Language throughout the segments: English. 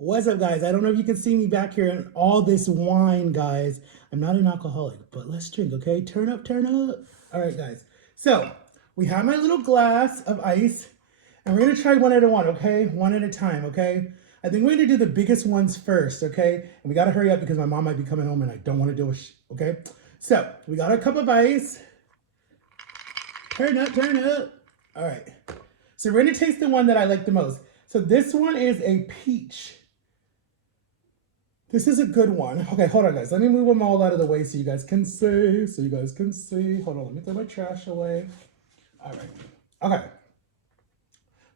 What's up, guys? I don't know if you can see me back here and all this wine, guys. I'm not an alcoholic, but let's drink, okay? Turn up, turn up. All right, guys. So we have my little glass of ice, and we're gonna try one at a one, okay? One at a time, okay? I think we're gonna do the biggest ones first, okay? And we gotta hurry up because my mom might be coming home and I don't want to deal with okay? So we got a cup of ice. Turn up, turn up. All right. So we're gonna taste the one that I like the most. So this one is a peach. This is a good one. Okay, hold on, guys. Let me move them all out of the way so you guys can see. Hold on, let me throw my trash away. All right. Okay.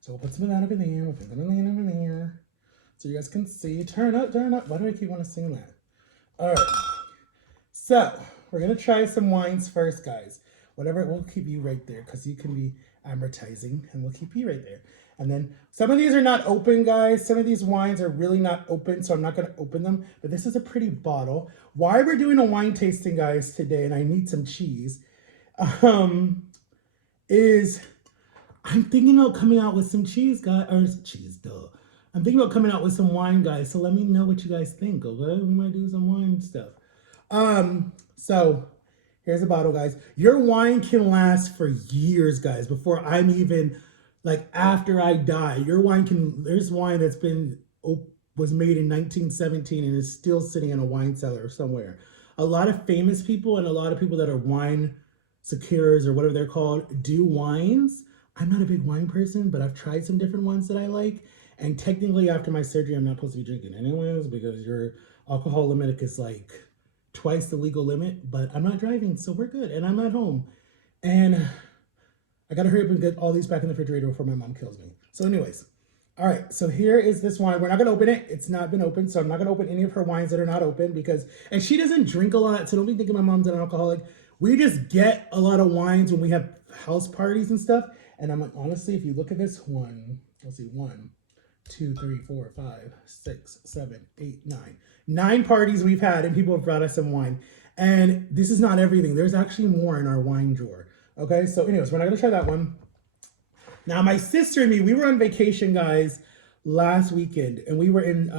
So we'll put some of that over there. We'll put some of that over there. So you guys can see. Turn up, turn up. Why do I keep wanting to sing that? All right. So we're going to try some wines first, guys. Whatever, we'll keep you right there because you can be advertising and we'll keep you right there. And then some of these are not open, guys. Some of these wines are really not open, so I'm not going to open them. But this is a pretty bottle. Why we're doing a wine tasting, guys, today, and I need some cheese, is I'm thinking about coming out with some cheese, guys, or cheese, duh. I'm thinking about coming out with some wine, guys. So let me know what you guys think, okay? We might do some wine stuff. So here's a bottle, guys. Your wine can last for years, guys, before I'm even, like, after I die. Your wine can, there's wine that's been, was made in 1917 and is still sitting in a wine cellar somewhere. A lot of famous people and a lot of people that are wine securers or whatever they're called do wines. I'm not a big wine person, but I've tried some different ones that I like. And technically, after my surgery, I'm not supposed to be drinking anyways because your alcohol limit is like twice the legal limit. But I'm not driving, so we're good. And I'm at home. And I gotta hurry up and get all these back in the refrigerator before my mom kills me. So anyways, all right, so here is this wine. We're not gonna open it. It's not been opened, so I'm not gonna open any of her wines that are not open because, and she doesn't drink a lot, so don't be thinking my mom's an alcoholic. We just get a lot of wines when we have house parties and stuff. And I'm like, honestly, if you look at this one, let's see, 1, 2, 3, 4, 5, 6, 7, 8, 9. 9 parties we've had and people have brought us some wine. And this is not everything. There's actually more in our wine drawer. Okay, so anyways, we're not gonna try that one. Now, my sister and me, we were on vacation, guys, last weekend, and we were in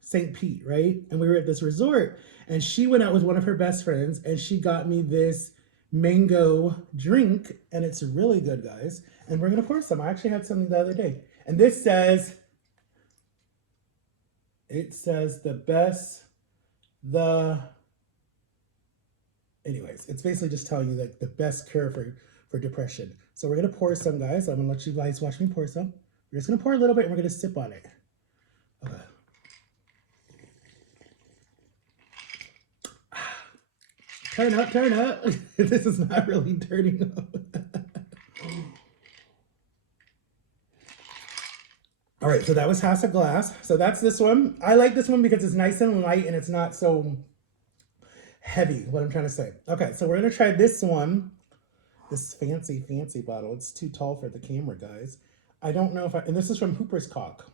St. Pete, right? And we were at this resort, and she went out with one of her best friends, and she got me this mango drink, and it's really good, guys. And we're gonna pour some. I actually had some the other day, and this says, it says the best, anyways, it's basically just telling you like the best cure for depression. So we're gonna pour some, guys. I'm gonna let you guys watch me pour some. We're just gonna pour a little bit and we're gonna sip on it. Okay. Turn up, turn up. This is not really turning up. All right, so that was half a glass. So that's this one. I like this one because it's nice and light and it's not so heavy, what I'm trying to say. Okay, so we're gonna try this one. This fancy, fancy bottle. It's too tall for the camera, guys. I don't know if I, and this is from Hooper's Cock.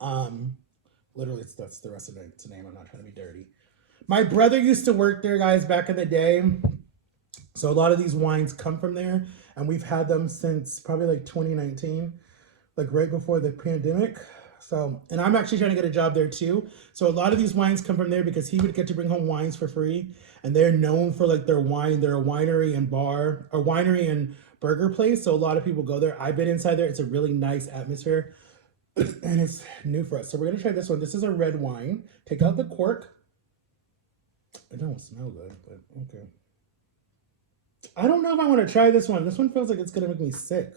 Literally, that's the rest of its name. I'm not trying to be dirty. My brother used to work there, guys, back in the day. So a lot of these wines come from there, and we've had them since probably like 2019, like right before the pandemic. So, and I'm actually trying to get a job there too. So a lot of these wines come from there because he would get to bring home wines for free. And they're known for like their wine. They're a winery and bar, or winery and burger place. So a lot of people go there. I've been inside there. It's a really nice atmosphere. And it's new for us. So we're going to try this one. This is a red wine. Take out the cork. It don't smell good, but okay. I don't know if I want to try this one. This one feels like it's going to make me sick.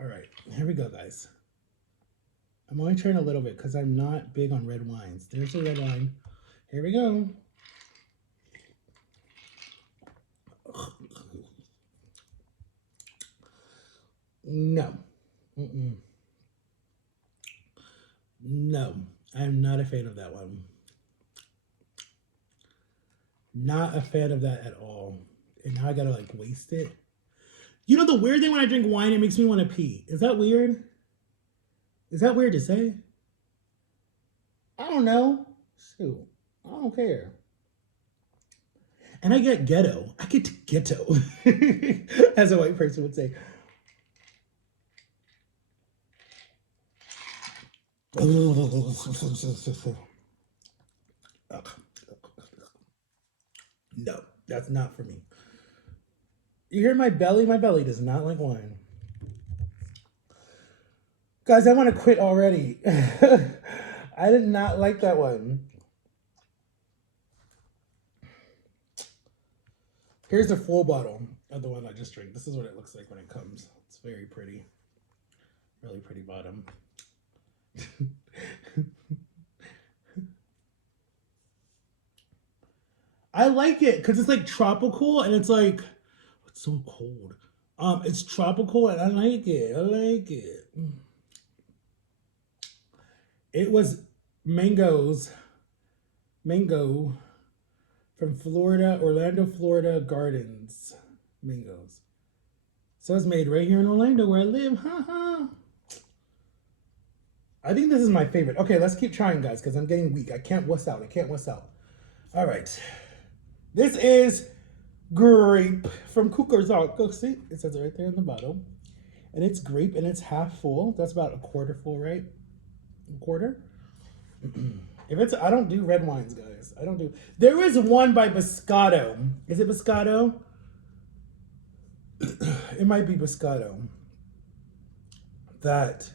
All right, here we go, guys. I'm only trying a little bit because I'm not big on red wines. There's a red wine. Here we go. No. Mm-mm. No, I'm not a fan of that one. Not a fan of that at all. And now I gotta like waste it. You know the weird thing when I drink wine, it makes me want to pee. Is that weird? Is that weird to say? I don't know. Shoot, I don't care. And I get ghetto. I get ghetto, as a white person would say. No, that's not for me. You hear my belly? My belly does not like wine. Guys, I want to quit already. I did not like that one. Here's a full bottle of the one I just drank. This is what it looks like when it comes. It's very pretty. Really pretty bottom. I like it because it's like tropical and it's like it's so cold. It's tropical and I like it. I like it. It was mango from Florida, Orlando, Florida Gardens. Mangoes. So it's made right here in Orlando where I live. Ha. I think this is my favorite. Okay, let's keep trying, guys, because I'm getting weak. I can't wuss out. All right. This is grape from Kukerzak. Go see. It says it right there in the bottle. And it's grape and it's half full. That's about a quarter full, right? A quarter? If it's, I don't do red wines, guys. I don't do. There is one by Biscotto. Is it Biscotto? It might be Biscotto. That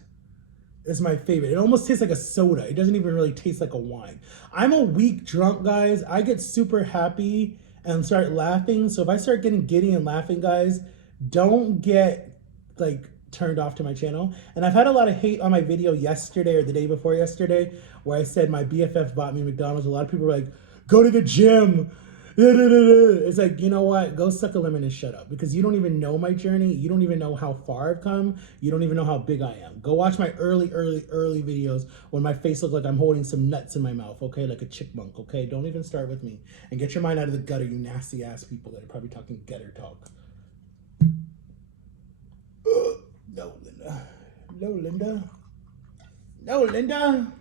is my favorite. It almost tastes like a soda. It doesn't even really taste like a wine. I'm a weak drunk, guys. I get super happy and start laughing. So if I start getting giddy and laughing, guys, don't get like turned off to my channel. And I've had a lot of hate on my video yesterday or the day before yesterday where I said my BFF bought me McDonald's. A lot of people were like, go to the gym. It's like, you know what? Go suck a lemon and shut up, because you don't even know my journey. You don't even know how far I've come. You don't even know how big I am. Go watch my early videos when my face looked like I'm holding some nuts in my mouth, okay? Like a chipmunk, okay? Don't even start with me. And get your mind out of the gutter, you nasty ass people that are probably talking gutter talk. No, Linda. No, Linda. No, Linda.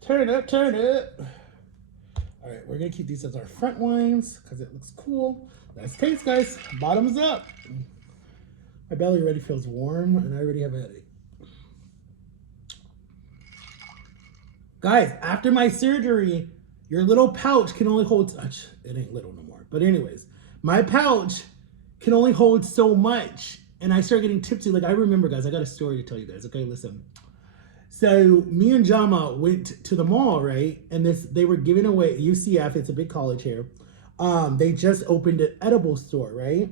Turn up, turn up. All right, we're gonna keep these as our front wines because it looks cool. Nice taste, guys. Bottoms up. My belly already feels warm and I already have a headache. Guys, after my surgery, your little pouch can only hold, it ain't little no more. But anyways, my pouch can only hold so much. And I start getting tipsy. Like, I remember, guys, I got a story to tell you guys. Okay, listen. So me and Jama went to the mall, right? And they were giving away UCF. It's a big college here. They just opened an edible store, right?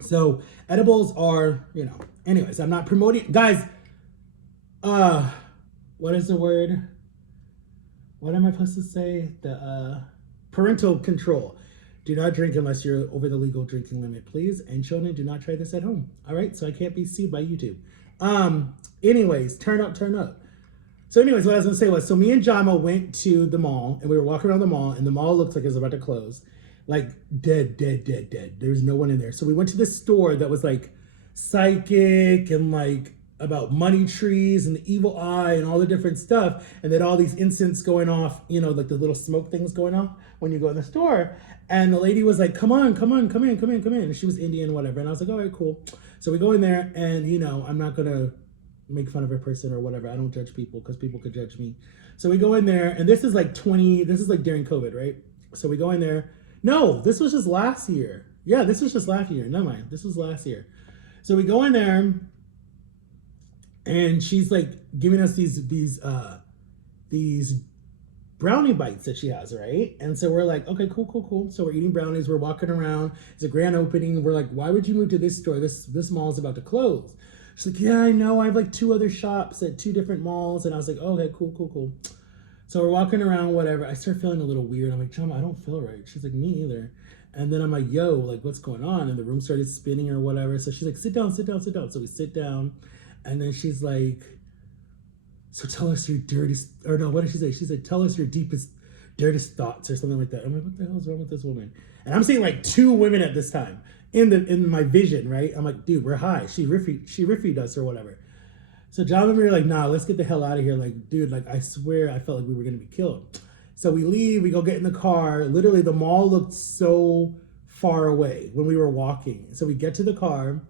So edibles are, anyways, I'm not promoting, guys. What is the word? What am I supposed to say? The parental control. Do not drink unless you're over the legal drinking limit, please. And children, do not try this at home. All right, so I can't be sued by YouTube. Anyways, turn up. So anyways, what I was gonna say was, so me and Jama went to the mall and we were walking around the mall and the mall looked like it was about to close. Like dead. There's no one in there. So we went to this store that was like psychic and like about money trees and the evil eye and all the different stuff. And then all these incense going off, like the little smoke things going off when you go in the store. And the lady was like, come in. And she was Indian, whatever. And I was like, all right, cool. So we go in there and, I'm not going to make fun of a person or whatever. I don't judge people because people could judge me. So we go in there and this is like during COVID, right? So we go in there. No, this was just last year. Yeah, this was just last year. Never mind. This was last year. So we go in there and she's like giving us these brownie bites that she has, right? And so we're like, okay, cool. So we're eating brownies, we're walking around, it's a grand opening. We're like, why would you move to this store? This mall is about to close. She's like, yeah, I know, I have like 2 other shops at 2 different malls. And I was like, okay, cool. So we're walking around, whatever. I start feeling a little weird. I'm like, Chama, I don't feel right. She's like, me either. And then I'm like, yo, like, what's going on? And the room started spinning or whatever. So she's like, sit down. So we sit down. And then she's like, so tell us your dirtiest, or no, what did she say? She said, tell us your deepest, dirtiest thoughts or something like that. I'm like, what the hell is wrong with this woman? And I'm seeing like 2 women at this time in my vision, right? I'm like, dude, we're high. She riffied us or whatever. So John and me were like, nah, let's get the hell out of here. Like, dude, like, I swear I felt like we were going to be killed. So we leave, we go get in the car. Literally, the mall looked so far away when we were walking. So we get to the car.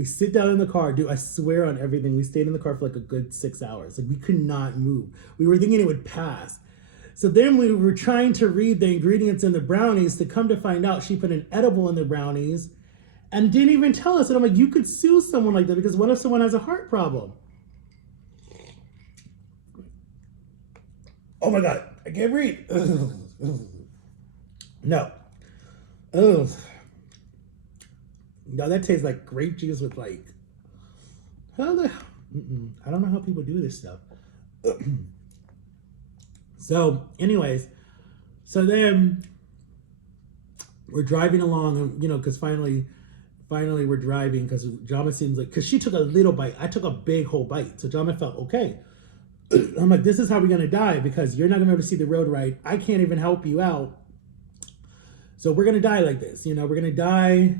We sit down in the car, dude. I swear on everything. We stayed in the car for like a good 6 hours. Like we could not move. We were thinking it would pass. So then we were trying to read the ingredients in the brownies to come to find out she put an edible in the brownies and didn't even tell us. And I'm like, you could sue someone like that because what if someone has a heart problem? Oh my God, I can't breathe. No. Ugh. No, that tastes like grape juice with like, how the, I don't know how people do this stuff. So anyways, so then we're driving along and, you know, cause finally we're driving cause Jama seems like, cause she took a little bite. I took a big whole bite. So Jama felt okay. I'm like, this is how we're going to die because you're not going to be able to see the road right. I can't even help you out. So we're going to die like this. You know, we're going to die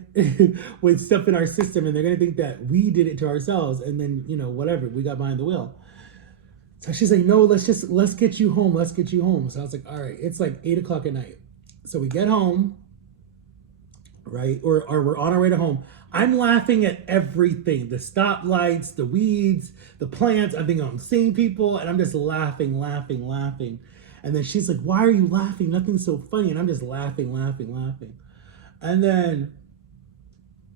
with stuff in our system and they're going to think that we did it to ourselves. And then, you know, whatever, we got behind the wheel. So she's like, no, let's get you home. Let's get you home. So I was like, all right, it's like 8 o'clock at night. So we get home, right? Or we're on our way to home. I'm laughing at everything, the stoplights, the weeds, the plants. I think I'm seeing people and I'm just laughing. And then she's like, why are you laughing? Nothing's so funny. And I'm just laughing. And then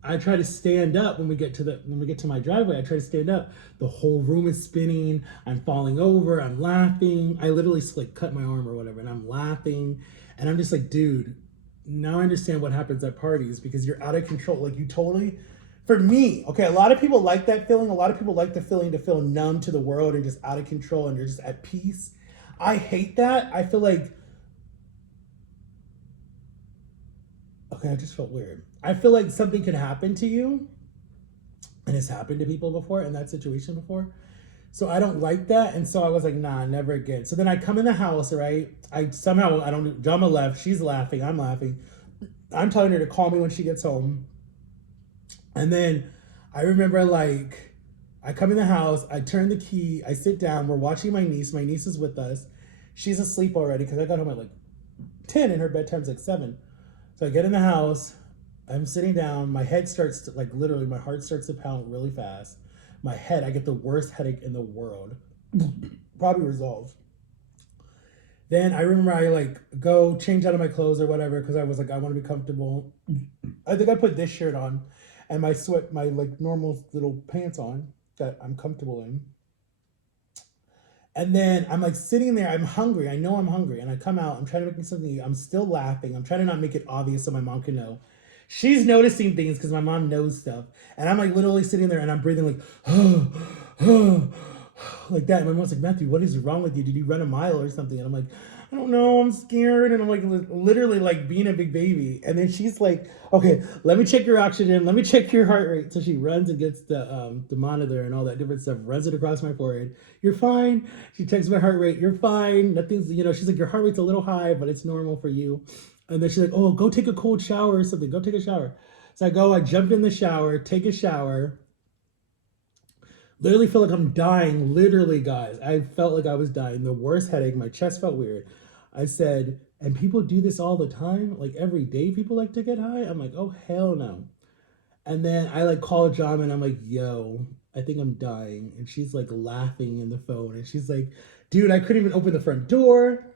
I try to stand up when we get to my driveway. I try to stand up. The whole room is spinning. I'm falling over. I'm laughing. I literally like cut my arm or whatever. And I'm laughing. And I'm just like, dude, now I understand what happens at parties because you're out of control. Like you totally, for me, okay, a lot of people like that feeling. A lot of people like the feeling to feel numb to the world and just out of control and you're just at peace. I hate that. I feel like, okay, I just felt weird. I feel like something could happen to you and it's happened to people before in that situation before. So I don't like that. And so I was like, nah, never again. So then I come in the house, right? Jama left. She's laughing. I'm laughing. I'm telling her to call me when she gets home. And then I remember like, I come in the house, I turn the key, I sit down, we're watching my niece. My niece is with us. She's asleep already because I got home at like 10 and her bedtime's like 7. So I get in the house, I'm sitting down, my head starts to, like literally my heart starts to pound really fast. My head, I get the worst headache in the world. Probably resolved. Then I remember I like go change out of my clothes or whatever because I was like, I want to be comfortable. I think I put this shirt on and my like normal little pants on that I'm comfortable in. And then I'm like sitting there, I'm hungry. I know I'm hungry. And I come out, I'm trying to make me something to eat. I'm still laughing. I'm trying to not make it obvious so my mom can know. She's noticing things because my mom knows stuff. And I'm like literally sitting there and I'm breathing like, like that. And my mom's like, Matthew, what is wrong with you? Did you run a mile or something? And I'm like, I don't know, I'm scared. And I'm like literally like being a big baby. And then she's like, okay, let me check your oxygen. Let me check your heart rate. So she runs and gets the monitor and all that different stuff, runs it across my forehead. You're fine. She checks my heart rate. You're fine. Nothing's, you know, she's like, your heart rate's a little high, but it's normal for you. And then she's like, oh, go take a cold shower or something. Go take a shower. So I jump in the shower, take a shower. Literally feel like I'm dying. Literally, guys. I felt like I was dying. The worst headache. My chest felt weird. I said, and people do this all the time? Like every day people like to get high? I'm like, oh, hell no. And then I like call John and I'm like, yo, I think I'm dying. And she's like laughing in the phone. And she's like, dude, I couldn't even open the front door.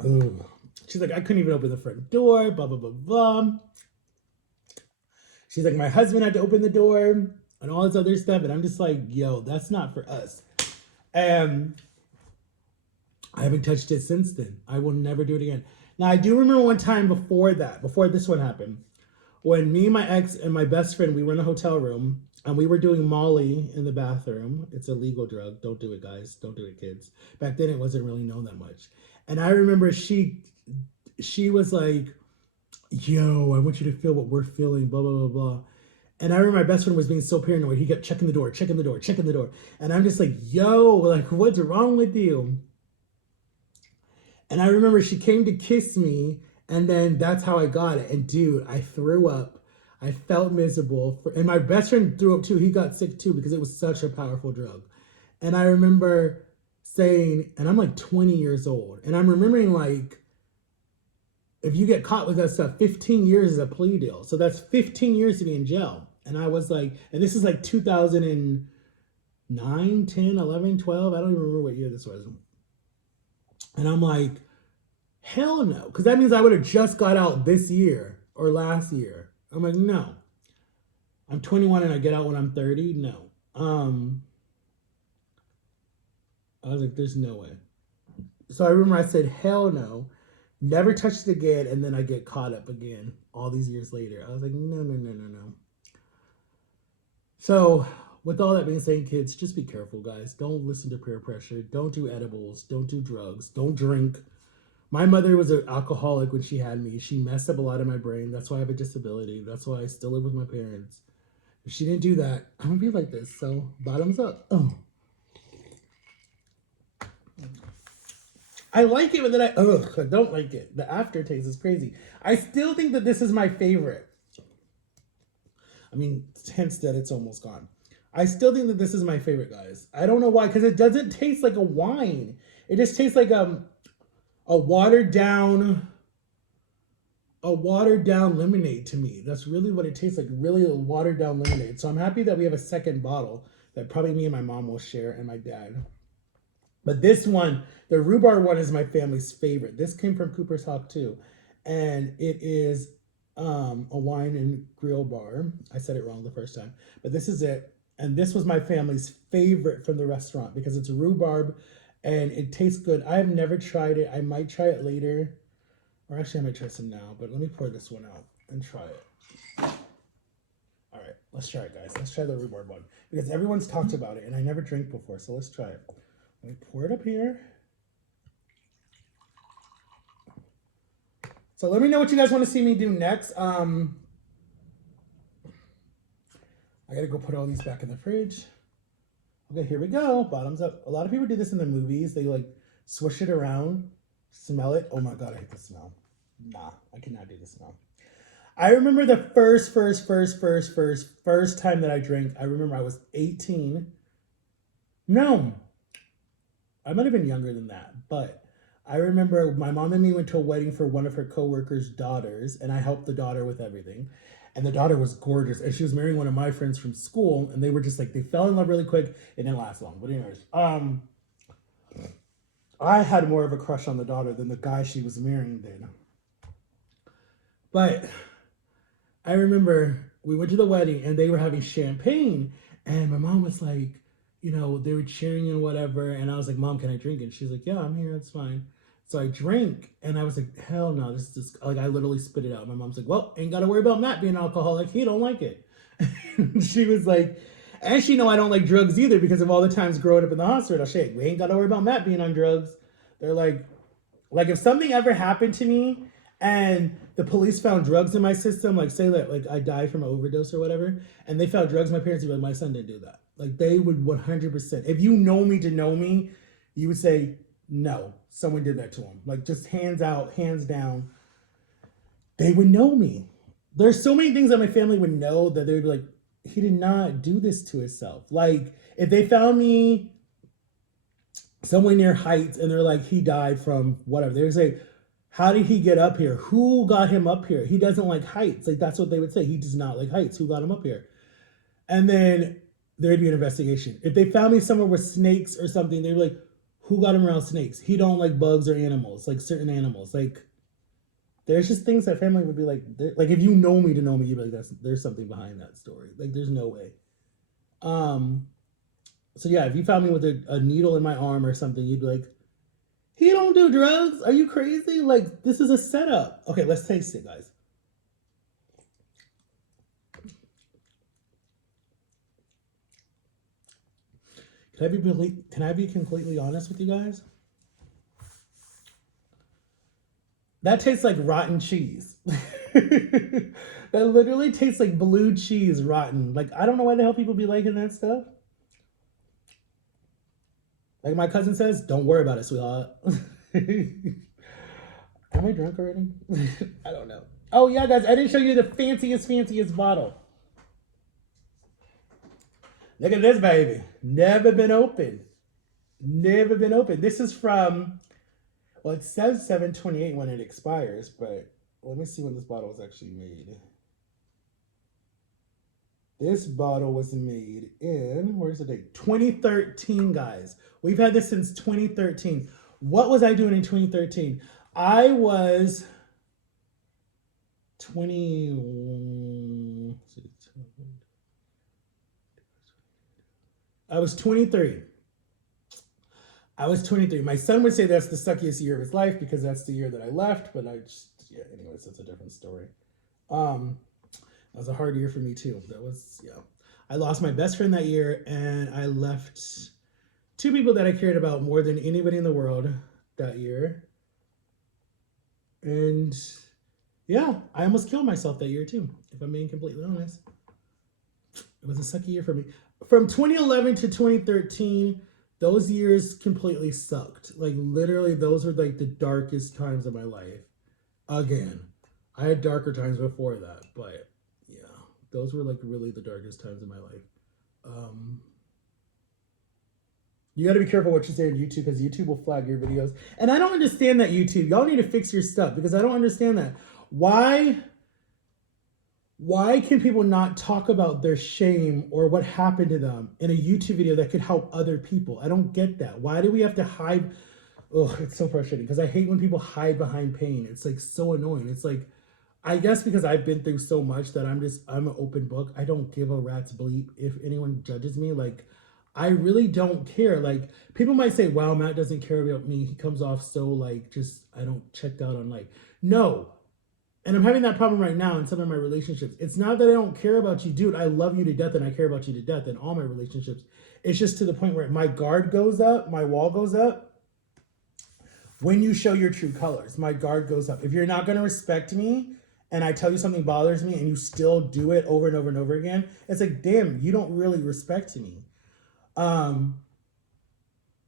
Ugh. She's like, I couldn't even open the front door, blah, blah, blah, blah. She's like, my husband had to open the door and all this other stuff. And I'm just like, yo, that's not for us. And I haven't touched it since then. I will never do it again. Now, I do remember one time before this one happened, when me, my ex, and my best friend, we were in a hotel room and we were doing Molly in the bathroom. It's a legal drug. Don't do it, guys. Don't do it, kids. Back then, it wasn't really known that much. And I remember she was like, yo, I want you to feel what we're feeling, blah, blah, blah, blah. And I remember my best friend was being so paranoid. He kept checking the door. And I'm just like, yo, like, what's wrong with you? And I remember she came to kiss me, and then that's how I got it. And dude, I threw up. I felt miserable. And my best friend threw up too. He got sick too because it was such a powerful drug. And I remember saying, and I'm like 20 years old, and I'm remembering like, if you get caught with that stuff, 15 years is a plea deal. So that's 15 years to be in jail. And I was like, and this is like 2009, 10, 11, 12. I don't even remember what year this was. And I'm like, hell no. Because that means I would have just got out this year or last year. I'm like, no. I'm 21 and I get out when I'm 30. No. I was like, there's no way. So I remember I said, hell no. Never touched it again. And then I get caught up again all these years later. I was like, no, no, no, no, no. So with all that being said, kids, just be careful, guys. Don't listen to peer pressure. Don't do edibles. Don't do drugs. Don't drink. My mother was an alcoholic when she had me. She messed up a lot of my brain. That's why I have a disability. That's why I still live with my parents. If she didn't do that, I'm gonna be like this. So bottoms up. Oh. I like it, but then I don't like it. The aftertaste is crazy. I still think that this is my favorite. I mean, hence that it's almost gone. I still think that this is my favorite, guys. I don't know why, because it doesn't taste like a wine. It just tastes like a watered down lemonade to me. That's really what it tastes like, really a watered down lemonade. So I'm happy that we have a second bottle that probably me and my mom will share and my dad. But this one, the rhubarb one, is my family's favorite. This came from Cooper's Hawk too. And it is a wine and grill bar. I said it wrong the first time. But this is it. And this was my family's favorite from the restaurant because it's rhubarb and it tastes good. I have never tried it. I might try it later. Or actually, I might try some now. But let me pour this one out and try it. All right, let's try it, guys. Let's try the rhubarb one. Because everyone's talked about it and I never drank before. So let's try it. Let me pour it up here. So let me know what you guys want to see me do next. I gotta go put all these back in the fridge. Okay, here we go. Bottoms up. A lot of people do this in the movies. They like swish it around, smell it. Oh my God, I hate the smell. Nah, I cannot do the smell. I remember the first time that I drank. I remember I was 18. No, I might have been younger than that, but I remember my mom and me went to a wedding for one of her coworkers' daughters, and I helped the daughter with everything. And the daughter was gorgeous, and she was marrying one of my friends from school, and they were just like, they fell in love really quick. It didn't last long, but anyways, I had more of a crush on the daughter than the guy she was marrying then. But I remember we went to the wedding, and they were having champagne, and my mom was like, you know, they were cheering and whatever, and I was like, Mom, can I drink it? She's like, yeah, I'm here, it's fine. So I drank, and I was like, hell no, this is just, like, I literally spit it out. My mom's like, well, ain't got to worry about Matt being an alcoholic. He don't like it. She was like, and she know I don't like drugs either because of all the times growing up in the hospital. Shit, we ain't got to worry about Matt being on drugs. They're like if something ever happened to me and the police found drugs in my system, like say that like I died from an overdose or whatever, and they found drugs, my parents would be like, my son didn't do that. Like they would 100%. If you know me to know me, you would say, no, someone did that to him. Like just hands out, hands down. They would know me. There's so many things that my family would know that they would be like, he did not do this to himself. Like if they found me somewhere near Heights and they're like, he died from whatever, they would say, how did he get up here? Who got him up here? He doesn't like heights. Like that's what they would say. He does not like heights. Who got him up here? And then there'd be an investigation. If they found me somewhere with snakes or something, they'd be like, who got him around snakes? He don't like bugs or animals, like certain animals. Like there's just things that family would be like if you know me to know me, you'd be like, there's something behind that story. Like there's no way. So yeah, if you found me with a needle in my arm or something, you'd be like, he don't do drugs. Are you crazy? Like this is a setup. Okay, let's taste it, guys. Can I be completely honest with you guys? That tastes like rotten cheese. That literally tastes like blue cheese rotten. Like I don't know why the hell people be liking that stuff. Like my cousin says, don't worry about it, sweetheart. Am I drunk already? I don't know. Oh yeah, guys, I didn't show you the fanciest bottle. Look at this baby. Never been opened. Never been opened. This is from, Well, it says 7/28 when it expires, but let me see when this bottle was actually made. This bottle was made in, where's the date? 2013, guys. We've had this since 2013. What was I doing in 2013? I was 20. I was 23. I was 23. My son would say that's the suckiest year of his life because that's the year that I left, but I just, yeah, anyways, that's a different story. That was a hard year for me too. That was, yeah. I lost my best friend that year, and I left two people that I cared about more than anybody in the world that year. And yeah, I almost killed myself that year too, if I'm being completely honest. It was a sucky year for me. From 2011 to 2013, those years completely sucked. Like literally, those were like the darkest times of my life. Again, I had darker times before that, but yeah, those were like really the darkest times of my life. You got to be careful what you say on YouTube because YouTube will flag your videos. And I don't understand that, YouTube. Y'all need to fix your stuff because I don't understand that. Why can people not talk about their shame or what happened to them in a YouTube video that could help other people? I don't get that. Why do we have to hide? Oh, it's so frustrating because I hate when people hide behind pain. It's like so annoying. It's like, I guess because I've been through so much that I'm an open book. I don't give a rat's bleep if anyone judges me. Like, I really don't care. Like, people might say, wow, Matt doesn't care about me. He comes off so like, just, I don't checked out on like, no. And I'm having that problem right now in some of my relationships. It's not that I don't care about you, dude. I love you to death and I care about you to death in all my relationships. It's just to the point where my guard goes up, my wall goes up. When you show your true colors, my guard goes up. If you're not going to respect me and I tell you something bothers me and you still do it over and over and over again, it's like, damn, you don't really respect me.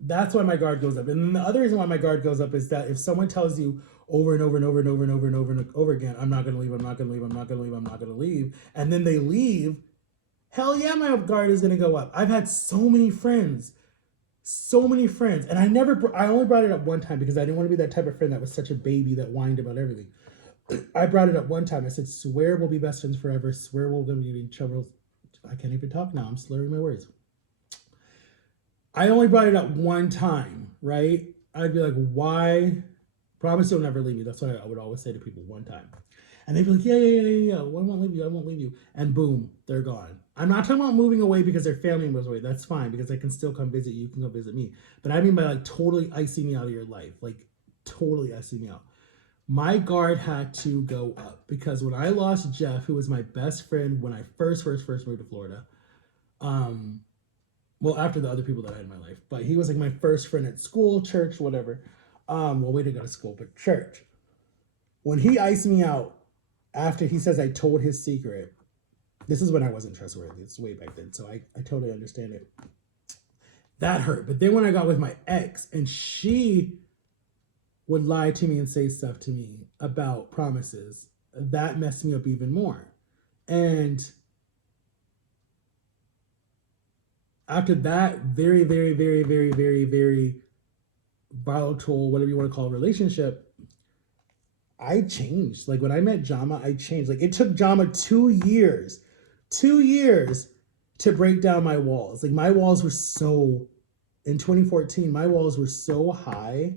That's why my guard goes up. And then the other reason why my guard goes up is that if someone tells you over and over and over and over and over and over and over again, I'm not going to leave, I'm not going to leave, I'm not going to leave, I'm not going to leave, and then they leave, hell yeah, my guard is going to go up. I've had so many friends, and I only brought it up one time because I didn't want to be that type of friend that was such a baby that whined about everything. I brought it up one time. I said, swear we'll be best friends forever, swear we're going to be in trouble. I can't even talk now. I'm slurring my words. I only brought it up one time, right? I'd be like, why? Promise you'll never leave me. That's what I would always say to people one time. And they'd be like, yeah. I won't leave you. And boom, they're gone. I'm not talking about moving away because their family moves away. That's fine because I can still come visit you. You can come visit me. But I mean by like totally icing me out of your life. Like totally icing me out. My guard had to go up because when I lost Jeff, who was my best friend when I first moved to Florida, well, after the other people that I had in my life, but he was like my first friend at school, church, whatever. Well, we didn't go to school, but church. When he iced me out after he says I told his secret, this is when I wasn't trustworthy. It's way back then, so I totally understand it. That hurt. But then when I got with my ex and she would lie to me and say stuff to me about promises, that messed me up even more. And after that very, very, very, very, very, very volatile, whatever you want to call it, relationship, I changed. Like when I met Jama, I changed. Like it took Jama 2 years to break down my walls. Like my walls were so, in 2014, my walls were so high,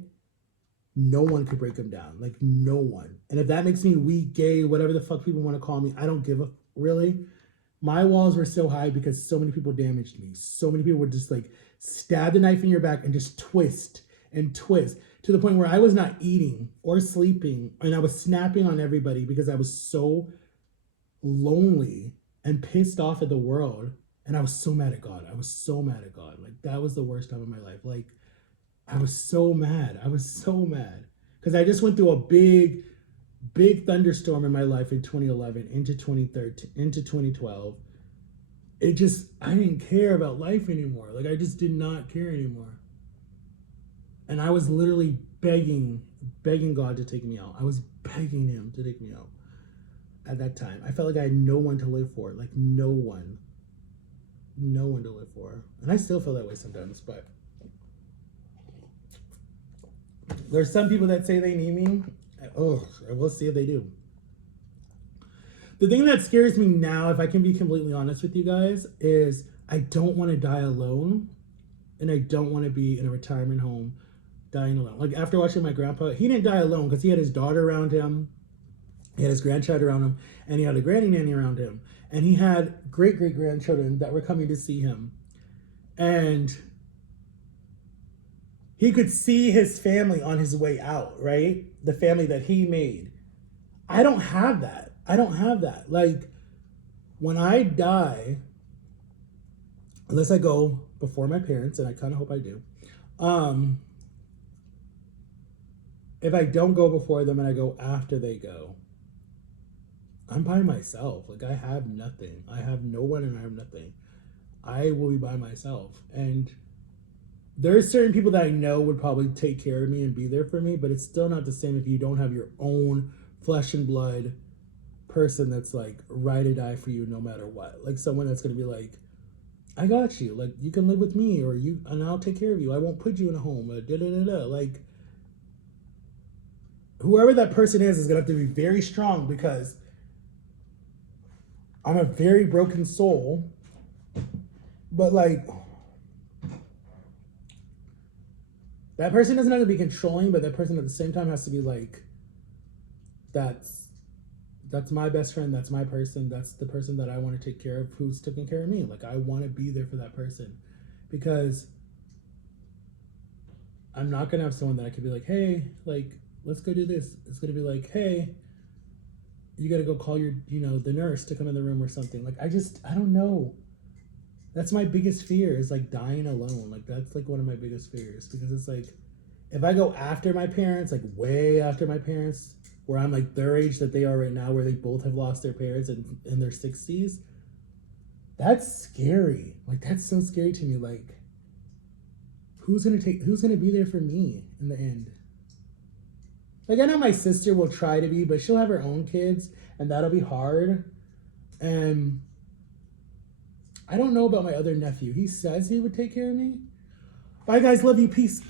no one could break them down. Like no one. And if that makes me weak, gay, whatever the fuck people want to call me, I don't give a, really. My walls were so high because so many people damaged me. So many people would just like stab the knife in your back and just twist and twist to the point where I was not eating or sleeping and I was snapping on everybody because I was so lonely and pissed off at the world. And I was so mad at God. Like that was the worst time of my life. Like I was so mad. Because I just went through a big thunderstorm in my life in 2011 into 2013 into 2012. I didn't care about life anymore. Like I just did not care anymore. And I was literally begging God to take me out. I was begging him to take me out at that time. I felt like I had no one to live for. Like no one to live for. And I still feel that way sometimes, but There's some people that say they need me. Oh, we'll see if they do. The thing that scares me now, if I can be completely honest with you guys, is I don't want to die alone, and I don't want to be in a retirement home dying alone. Like after watching my grandpa, he didn't die alone because he had his daughter around him, he had his grandchild around him, and he had a granny nanny around him, and he had great grandchildren that were coming to see him, and he could see his family on his way out, right? The family that he made. I don't have that. I don't have that. Like when I die, unless I go before my parents, and I kind of hope I do. If I don't go before them and I go after they go, I'm by myself. Like I have nothing. I have no one and I have nothing. I will be by myself. And there's certain people that I know would probably take care of me and be there for me, but it's still not the same if you don't have your own flesh and blood person that's like ride or die for you no matter what. Like someone that's going to be like, I got you. Like you can live with me, or you, and I'll take care of you. I won't put you in a home. Like whoever that person is going to have to be very strong, because I'm a very broken soul. But like, that person doesn't have to be controlling, but that person at the same time has to be like, that's my best friend, that's my person, that's the person that I want to take care of, who's taking care of me. Like I want to be there for that person, because I'm not gonna have someone that I could be like, hey, like let's go do this. It's gonna be like, hey, you gotta go call your, the nurse to come in the room or something. Like I don't know. That's my biggest fear, is like dying alone. Like that's like one of my biggest fears, because it's like, if I go after my parents, like way after my parents, where I'm like their age that they are right now, where they both have lost their parents in their 60s, that's scary. Like that's so scary to me. Like who's gonna be there for me in the end? Like I know my sister will try to be, but she'll have her own kids, and that'll be hard. And I don't know about my other nephew. He says he would take care of me. Bye guys, love you, peace.